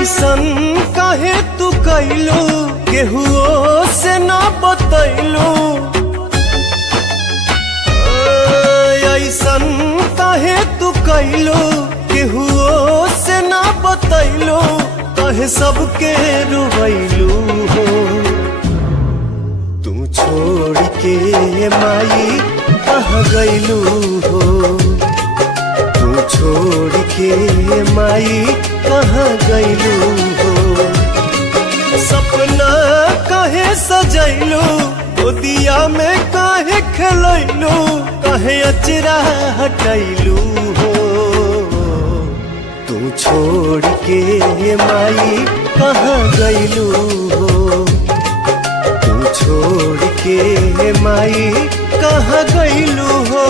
ऐसन काहे तू कैलू केहुओ से ना बतैलू ऐसन काहे तू कैलू केहुओ से ना बतैलू कहे सबके रुवैलू हो तू छोड़ के माई कहाँ गैलू हो तू छोड़ के माई कहाँ गैलू हो सपना काहे सजैलू गोदिया में काहे खेलैलू काहे अचरा हटैलू हो तू छोड़ के माई कहाँ गैलू हो तू छोड़ के माई कहाँ गैलू हो